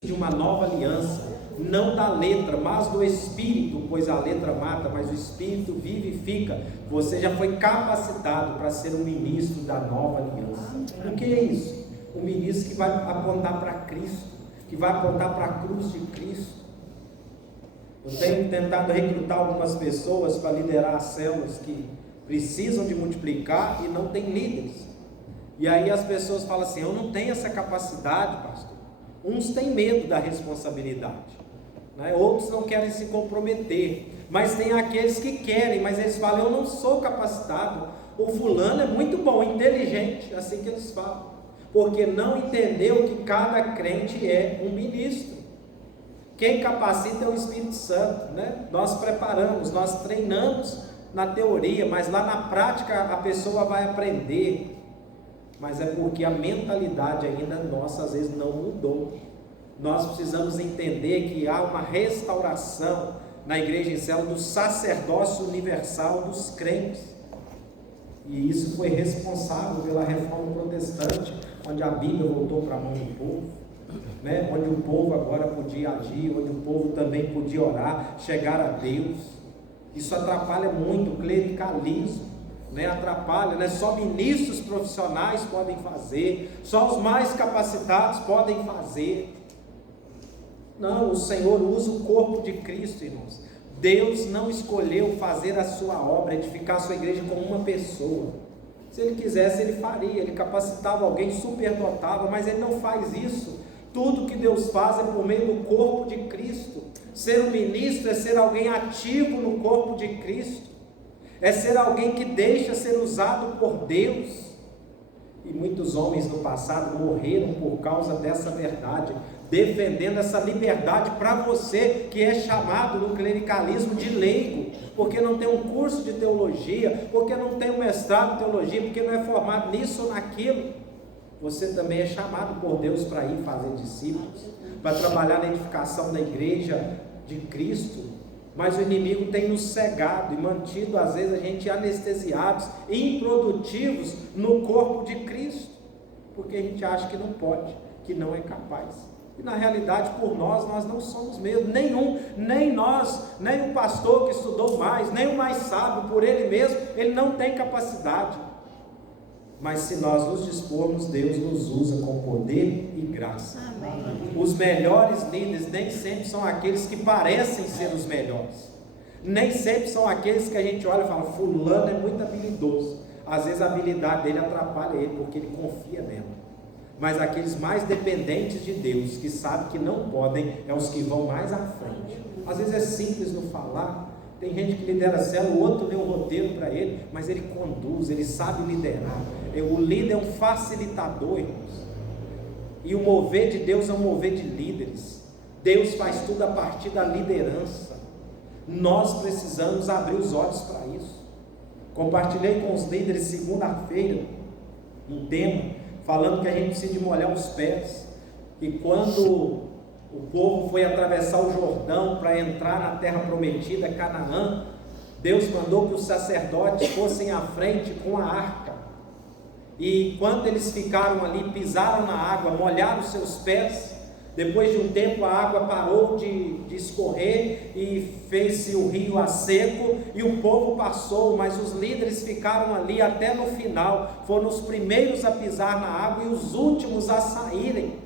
de uma nova aliança, não da letra, mas do Espírito, pois a letra mata, mas o Espírito vivifica. Você já foi capacitado para ser um ministro da nova aliança. O que é isso? Um ministro que vai apontar para Cristo, que vai apontar para a cruz de Cristo. Eu tenho tentado recrutar algumas pessoas para liderar as células que precisam de multiplicar e não tem líderes. E aí as pessoas falam assim: eu não tenho essa capacidade, pastor. Uns têm medo da responsabilidade, né? Outros não querem se comprometer, mas tem aqueles que querem, mas eles falam: eu não sou capacitado. O fulano é muito bom, inteligente, assim que eles falam, porque não entendeu que cada crente é um ministro. Quem capacita é o Espírito Santo, né? Nós preparamos, nós treinamos na teoria, mas lá na prática a pessoa vai aprender. Mas é porque a mentalidade ainda nossa às vezes não mudou. Nós precisamos entender que há uma restauração na igreja em célula do sacerdócio universal dos crentes. E isso foi responsável pela reforma protestante, onde a Bíblia voltou para a mão do povo, né? Onde o povo agora podia agir, onde o povo também podia orar, chegar a Deus. Isso atrapalha muito o clericalismo, né? Atrapalha, né? Só ministros profissionais podem fazer, só os mais capacitados podem fazer. Não, o Senhor usa o corpo de Cristo, irmãos. Deus não escolheu fazer a sua obra, edificar a sua igreja com uma pessoa. Se Ele quisesse, Ele faria, Ele capacitava alguém, superdotava, mas Ele não faz isso. Tudo que Deus faz é por meio do corpo de Cristo. Ser um ministro é ser alguém ativo no corpo de Cristo, é ser alguém que deixa ser usado por Deus. E muitos homens no passado morreram por causa dessa verdade, defendendo essa liberdade para você que é chamado no clericalismo de leigo, porque não tem um curso de teologia, porque não tem um mestrado em teologia, porque não é formado nisso ou naquilo. Você também é chamado por Deus para ir fazer discípulos, para trabalhar na edificação da igreja de Cristo. Mas o inimigo tem nos cegado e mantido às vezes a gente anestesiados, improdutivos no corpo de Cristo, porque a gente acha que não pode, que não é capaz. E na realidade por nós não somos mesmo, nem nós, nem o pastor que estudou mais, nem o mais sábio por ele mesmo, ele não tem capacidade. Mas se nós nos dispormos, Deus nos usa com poder e graça. Amém. Os melhores líderes nem sempre são aqueles que parecem ser os melhores, nem sempre são aqueles que a gente olha e fala: fulano é muito habilidoso. Às vezes a habilidade dele atrapalha ele, porque ele confia nela. Mas aqueles mais dependentes de Deus, que sabem que não podem, é os que vão mais à frente. Às vezes é simples no falar. Tem gente que lidera a célula, o outro lê o roteiro para ele, mas ele conduz, ele sabe liderar. O líder é um facilitador, irmãos. E o mover de Deus é um mover de líderes. Deus faz tudo a partir da liderança. Nós precisamos abrir os olhos para isso. Compartilhei com os líderes segunda-feira um tema, falando que a gente precisa de molhar os pés. E quando o povo foi atravessar o Jordão para entrar na terra prometida, Canaã, Deus mandou que os sacerdotes fossem à frente com a arca. E enquanto eles ficaram ali, pisaram na água, molharam os seus pés. Depois de um tempo a água parou de escorrer e fez-se o rio a seco, e o povo passou, mas os líderes ficaram ali até no final. Foram os primeiros a pisar na água e os últimos a saírem.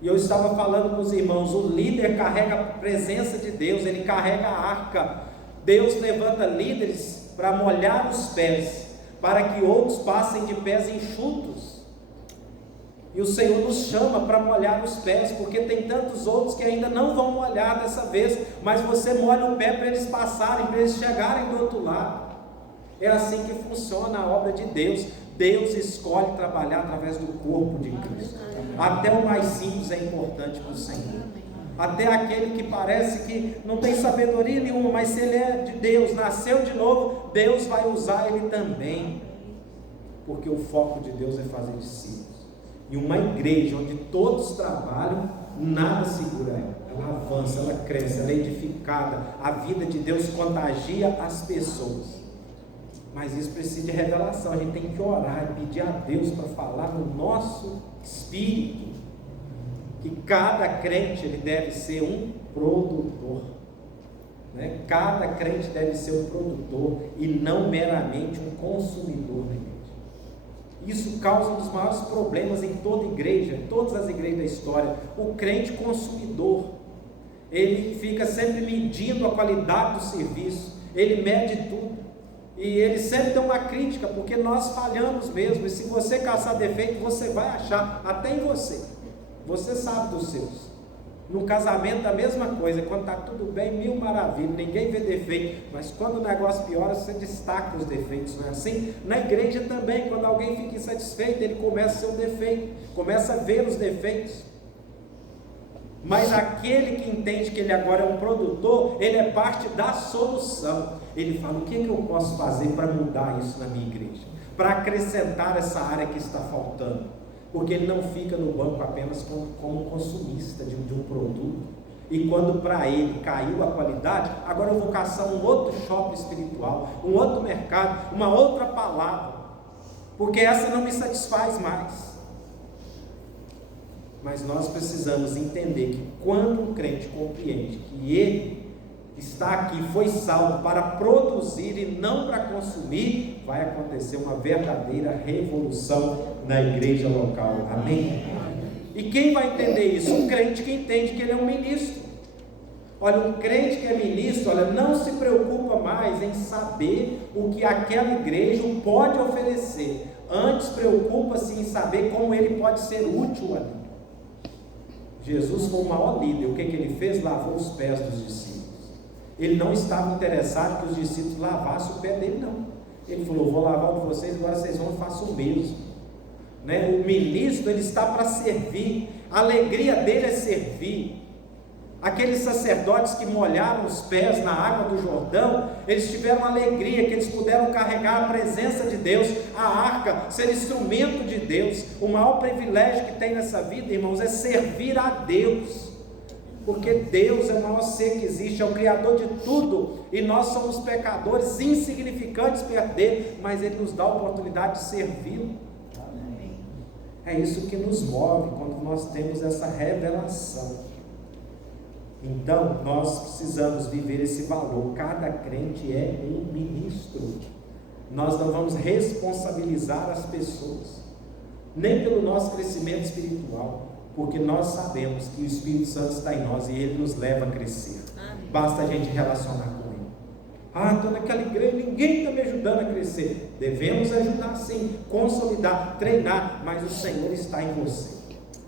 E eu estava falando com os irmãos: o líder carrega a presença de Deus, ele carrega a arca. Deus levanta líderes para molhar os pés, para que outros passem de pés enxutos. E o Senhor nos chama para molhar os pés, porque tem tantos outros que ainda não vão molhar dessa vez, mas você molha o pé para eles passarem, para eles chegarem do outro lado. É assim que funciona a obra de Deus. Deus escolhe trabalhar através do corpo de Cristo. Até o mais simples é importante para o Senhor. Até aquele que parece que não tem sabedoria nenhuma, mas se ele é de Deus, nasceu de novo, Deus vai usar ele também. Porque o foco de Deus é fazer discípulos. E uma igreja onde todos trabalham, nada segura ela. Ela avança, ela cresce, ela é edificada. A vida de Deus contagia as pessoas. Mas isso precisa de revelação. A gente tem que orar e pedir a Deus para falar no nosso espírito. que cada crente ele deve ser um produtor, né? Cada crente deve ser um produtor e não meramente um consumidor da igreja. Isso causa um dos maiores problemas em toda igreja, em todas as igrejas da história. O crente consumidor, ele fica sempre medindo a qualidade do serviço, ele mede tudo, e ele sempre tem uma crítica, porque nós falhamos mesmo, e se você caçar defeito, você vai achar, até em você sabe dos seus. No casamento a mesma coisa, quando está tudo bem, mil maravilhas, ninguém vê defeito, mas quando o negócio piora, você destaca os defeitos, não é assim? Na igreja também, quando alguém fica insatisfeito, ele começa a ser um defeito, começa a ver os defeitos. Mas aquele que entende que ele agora é um produtor, ele é parte da solução. Ele fala: o que eu posso fazer para mudar isso na minha igreja? Para acrescentar essa área que está faltando. Porque ele não fica no banco apenas como consumista de um produto. E quando para ele caiu a qualidade, agora eu vou caçar um outro shopping espiritual, um outro mercado, uma outra palavra, porque essa não me satisfaz mais. Mas nós precisamos entender que quando um crente compreende que ele está aqui, foi salvo para produzir e não para consumir, vai acontecer uma verdadeira revolução na igreja local. Amém? E quem vai entender isso? Um crente que entende que ele é um ministro. Olha, um crente que é ministro, olha, não se preocupa mais em saber o que aquela igreja pode oferecer. Antes preocupa-se em saber como ele pode ser útil ali. Jesus foi o maior líder. O que ele fez? Lavou os pés dos discípulos. Ele não estava interessado que os discípulos lavassem o pé dele, não. Ele falou: vou lavar o de vocês, agora vocês vão e façam o mesmo, né? O ministro, ele está para servir. A alegria dele é servir. Aqueles sacerdotes que molharam os pés na água do Jordão, eles tiveram alegria que eles puderam carregar a presença de Deus, a arca, ser instrumento de Deus. O maior privilégio que tem nessa vida, irmãos, é servir a Deus, porque Deus é o maior ser que existe, é o Criador de tudo, e nós somos pecadores insignificantes perto dele, mas Ele nos dá a oportunidade de servi-lo. É isso que nos move quando nós temos essa revelação. Então, nós precisamos viver esse valor. Cada crente é um ministro. Nós não vamos responsabilizar as pessoas, nem pelo nosso crescimento espiritual, porque nós sabemos que o Espírito Santo está em nós e Ele nos leva a crescer. Basta a gente relacionar com Ele. Estou naquela igreja, ninguém está me ajudando a crescer. Devemos ajudar sim, consolidar, treinar, mas o Senhor está em você.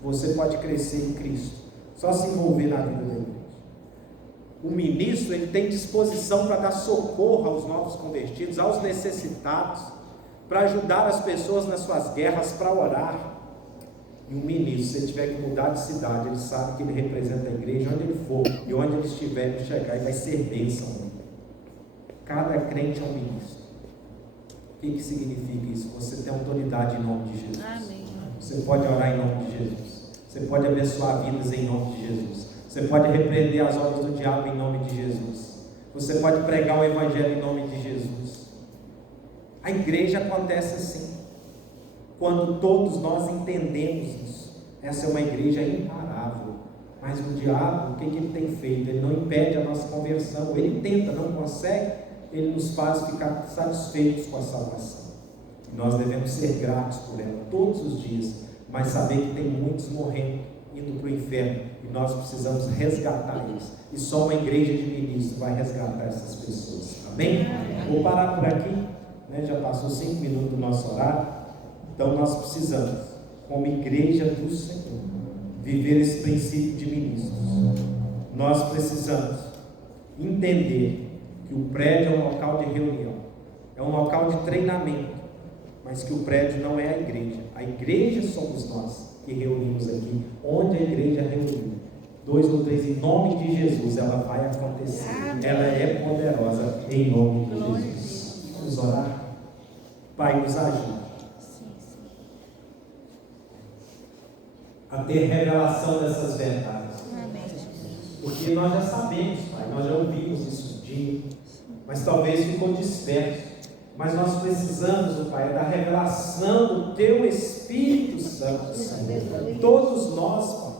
Você pode crescer em Cristo, só se envolver na vida da igreja. O ministro, ele tem disposição para dar socorro aos novos convertidos, aos necessitados, para ajudar as pessoas nas suas guerras, para orar. E o ministro, se ele tiver que mudar de cidade, ele sabe que ele representa a igreja onde ele for, e onde ele estiver, ele chegar e vai ser bênção. Cada crente é um ministro. O que significa isso? Você tem autoridade em nome de Jesus. Amém. Você pode orar em nome de Jesus. Você pode abençoar vidas em nome de Jesus. Você pode repreender as obras do diabo em nome de Jesus. Você pode pregar o evangelho em nome de Jesus. A igreja acontece assim, quando todos nós entendemos isso. Essa é uma igreja imparável. Mas o diabo, o que ele tem feito? Ele não impede a nossa conversão. Ele tenta, não consegue. Ele nos faz ficar satisfeitos com a salvação. E nós devemos ser gratos por ela todos os dias, mas saber que tem muitos morrendo, indo para o inferno, e nós precisamos resgatar eles. E só uma igreja de ministros vai resgatar essas pessoas. Amém? Vou parar por aqui, né? Já passou 5 minutos do nosso horário. Então nós precisamos, como igreja do Senhor, viver esse princípio de ministros. Nós precisamos entender que o prédio é um local de reunião, é um local de treinamento, mas que o prédio não é a igreja. A igreja somos nós que reunimos aqui. Onde a igreja reuniu, 2 ou 3 em nome de Jesus, ela vai acontecer. Ela é poderosa em nome de Jesus. Vamos orar. Pai, nos ajude a ter revelação dessas verdades, porque nós já sabemos, Pai, nós já ouvimos isso um dia, mas talvez ficou disperso. Mas nós precisamos, Pai, da revelação do Teu Espírito Santo, Senhor. Todos nós, Pai,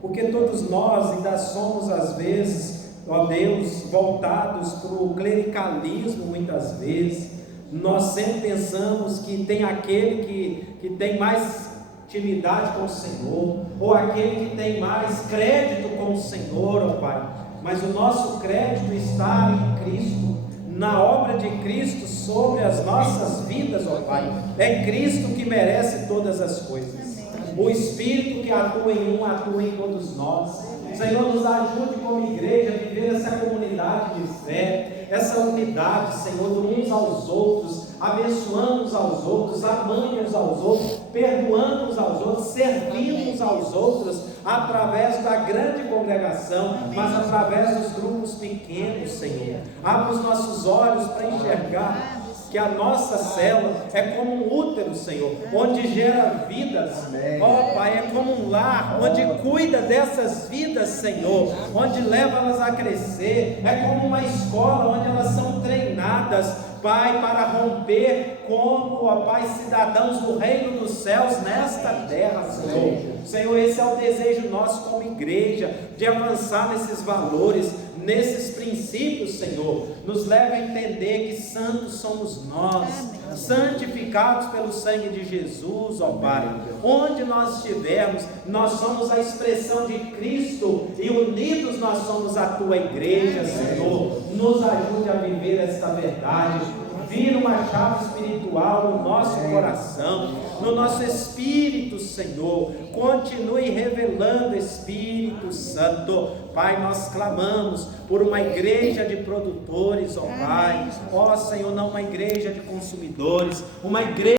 porque todos nós ainda somos às vezes, ó Deus, voltados para o clericalismo muitas vezes. Nós sempre pensamos que tem aquele que tem mais intimidade com o Senhor, ou aquele que tem mais crédito com o Senhor, ó Pai, mas o nosso crédito está em Cristo, na obra de Cristo sobre as nossas vidas, ó Pai. É Cristo que merece todas as coisas. O Espírito que atua em um, atua em todos nós. Senhor, nos ajude como igreja a viver essa comunidade de fé, essa unidade, Senhor, uns aos outros, abençoando uns aos outros, amando uns aos outros, perdoando uns aos outros, servindo uns aos outros, através da grande congregação, mas através dos grupos pequenos, Senhor. Abra os nossos olhos para enxergar que a nossa célula é como um útero, Senhor, onde gera vidas, ó Pai, é como um lar, onde cuida dessas vidas, Senhor, onde leva elas a crescer, é como uma escola onde elas são treinadas, Pai, para romper como, ó Pai, cidadãos do reino dos céus nesta terra, Senhor. Senhor, esse é o desejo nosso como igreja, de avançar nesses valores, nesses princípios, Senhor. Nos leva a entender que santos somos nós, santificados pelo sangue de Jesus, ó Pai. Onde nós estivermos, nós somos a expressão de Cristo, e unidos nós somos a Tua igreja, Senhor. Nos ajude a viver esta verdade. Vira uma chave espiritual no nosso coração, no nosso espírito, Senhor. Continue revelando, Espírito Santo. Pai, nós clamamos por uma igreja de produtores, ó Pai. Ó Senhor, não uma igreja de consumidores, uma igreja